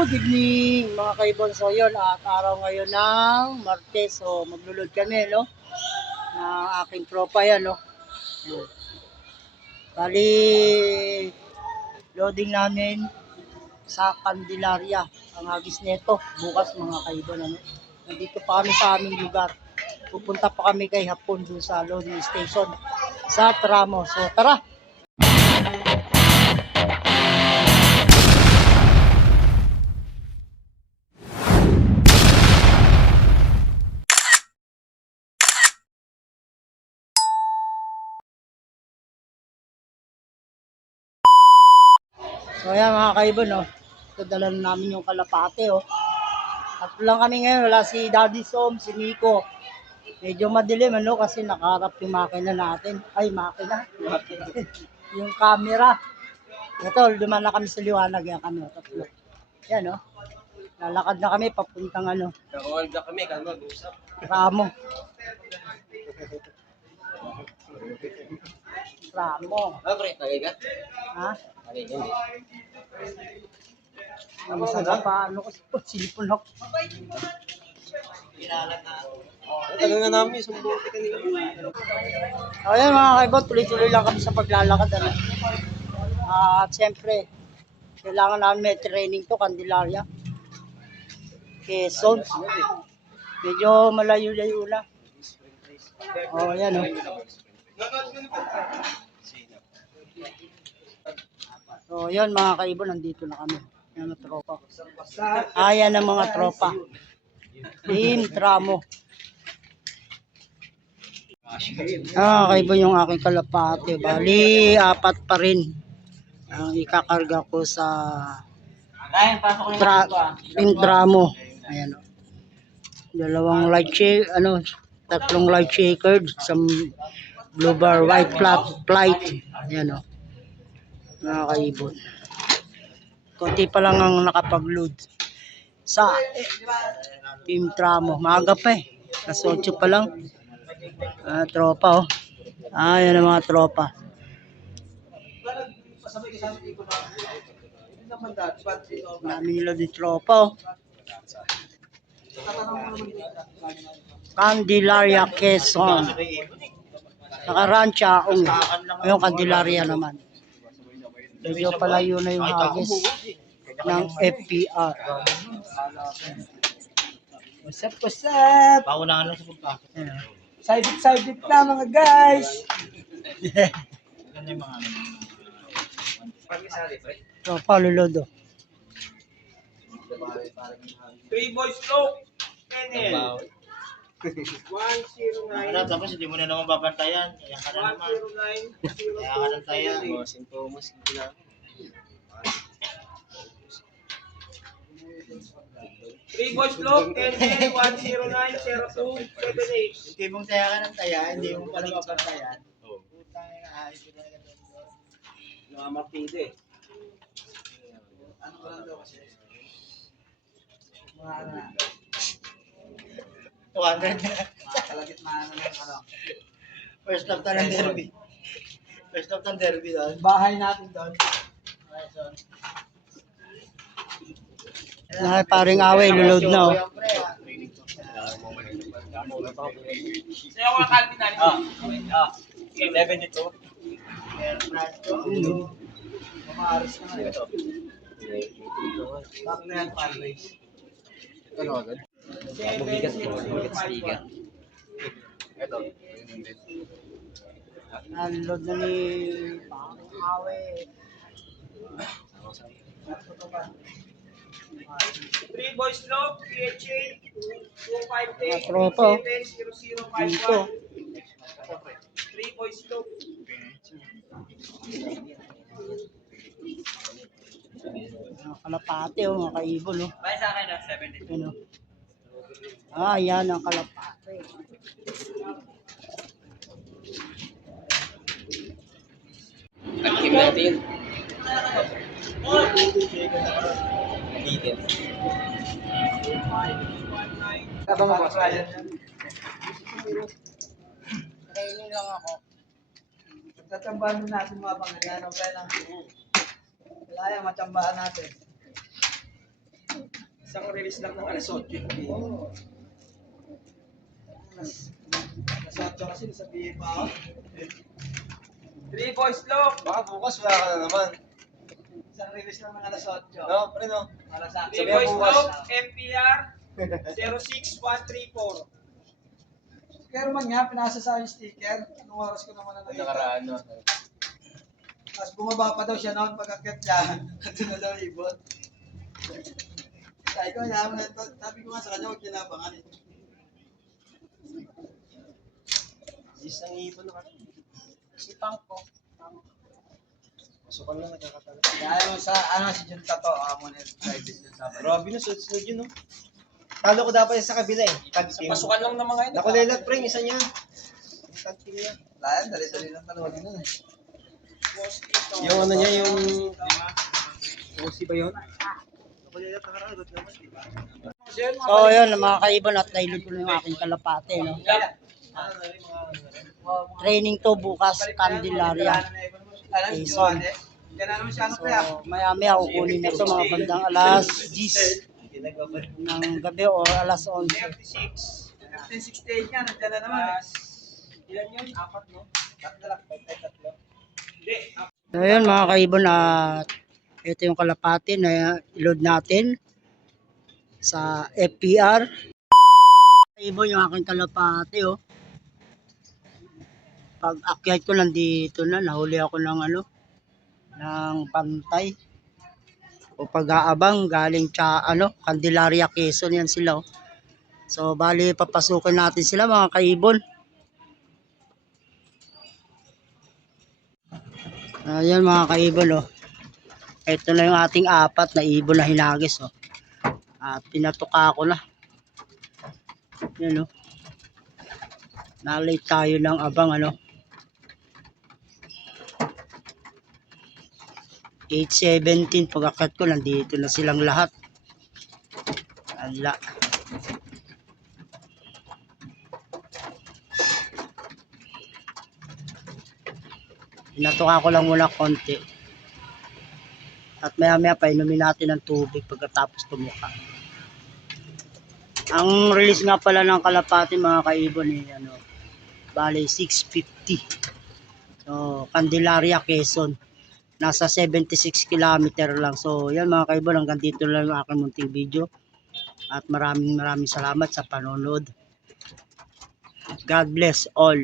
Good evening mga kaibon. So yun, at araw ngayon ng Martes. So maglulod kami, no? Na aking tropa yan, no? Yan. Bali, loading namin sa Candelaria. Ang agis neto, bukas mga kaibon, ano? Nandito pa kami sa aming lugar. Pupunta pa kami kay Hapon dun sa loading station sa Tramo. So tara! So ayan mga kaibon, no? Ito dala namin yung kalapate, oh. Tatlo lang kami ngayon, wala si Daddy Som, si Nico. Medyo madilim, ano, kasi nakaharap yung makina natin. Ay, makina. Yung camera. Ito, dumaan na kami sa liwanag, yan kami, tatlo. Yan, oh. Lalakad na kami, papuntang ano. Nakawag na kami, kalma, usap. Ramo. Ramo. Ah, pre, tagay ka? Ha? Tagay ka, hindi. Ano sa pa, ano kasi po, silipon ako. Tagal nga namin, sumbuti kanina. Ayan mga kaibot, tuloy-tuloy lang kami sa paglalakad. Ano? At siyempre, kailangan namin may training to, Candelaria. Quezon. Medyo malayo-layo na. Oh, ayan o. So, ayan mga kaibon, nandito na kami. Ayan ang tropa. Ayan ang mga tropa. Team Tramo. Kaibon yung aking kalapate. Bali, 4 pa rin ang ikakarga ko sa Team Tramo. Ayan o. Dalawang light shake, ano, tatlong light shaker, some blue bar, white flight. Ayan o. Mga kaibon. Konti pa lang ang nakapag-load sa Team Tramo. Maaga pa eh. Alas 8 pa lang. Tropa oh. Yan ang mga tropa. Dami nila din tropa oh. Candelaria, Quezon. Saka Rancha, yung Candelaria naman. Medyo palayo na yung hagis ng FPR. What's up, what's up? Paunahan lang sa pagpasok. Side-it na mga guys. Ganda yung mga ano. Tropa, luludo. 3 boys slow. Kennel. 109. Ano, tapos hindi mo na naman babantayan. Kaya ka na naman. 109. Kaya ka na tayo. Bossing Thomas. Hindi na. 3 boys slow. Kennel. 1090278. Hindi mong taya ka ng taya, hindi mo pala babantayan. Putang ina, ayos ko talaga doon. Mga mapide. Ano ka lang daw kasi? Mga ano na. 200 na. Mga kalagitnaan na ng ano. First lap na ng derby. First lap ng derby doon. Bahay natin doon. Paring away, lulod na oh. Sayo mga kalpin natin. 72. Mamaaris na nga ito. Back na yan, fundraise. Ano agad? Mabigat speaker. Ito. Nalulod na ni paring away. 3 boys slow. PHA. 258. Tropa oh. 0051. Dito. 3 boys slow. Kalapate oh, mga kaibon oh. Bye sa akin na 72. Ano? Yan ang kalapate. Active natin. Dito. Taba mo ba? Training lang ako. Tatsambahan natin mga pangalan. Wala yan, matsambahan natin. Isang release lang ng alas 8. Nasa 8 kasi nasabihin pa ako. 3 boys look. Baka bukas wala ka na naman. Isang release lang ng alas 8. No, pre no. Para sa 3 Sabihan boys bukas. look, MPR 06134. Pero man nga, pinasa sa akin yung sticker. Anong oras ko naman na nakita. Nakaraan no. Tapos bumaba pa daw siya noon pag-akit niya. Ito na daw ibon. Sabi ko, sabi ko nga sa kanya, huwag kinabangan eh. Isang ibon na kasi. Si Pangko. Pasukan lang nagkakatala. Kaya yung sa, si Junta to, mo na yung private yun sa akin. Grabe na, sunod yun no. Talo ko dapat sa kabila eh. Tag team. Pasukan lang ng mga ito. Nakulelat pre, isa niya. Tag team niya. Lahat, dali-dali lang talaga nun eh. Yung ano niya, yung... Bossy ba yun? Nakulelat nakaragot naman, di ba? So yun mga kaibon at nailod ko na yung aking kalapate. No? Training to bukas, Candelaria. Quezon. Yan na naman siya, ano So kaya? maya maya kukunin na to mga bandang alas 10 ng gabi o alas 11. 1568 nga, nandiyan na naman eh. Ilan yun? 4 no? Tatlo lang, tatlo. Hindi. So yun mga kaibon at ito yung kalapate na ilod natin sa FPR. Kaibon yung aking kalapate oh. Pag akyat ko nandito na, nahuli ako ng ano, ng pantay. O pag-aabang galing Candelaria, Quezon yan sila oh. So bali papasukin natin sila mga kaibon. Ayan mga kaibon oh. Ito na yung ating 4 na ibon na hinagis oh. At pinatuka ko na. Yan oh. Nalay tayo ng abang ano. 8:17 pag-akyat ko nandito na silang lahat. Ala. Pinatuka ko lang muna konti. At maya-maya painumin natin ng tubig pagkatapos tumuka. Ang release nga pala ng kalapati mga kaibon eh, ano, bali 650. So, Candelaria, Quezon. Nasa 76 kilometer lang. So, yan mga kaibon, hanggang dito lang yung aking munting video. At maraming salamat sa panonood. God bless all.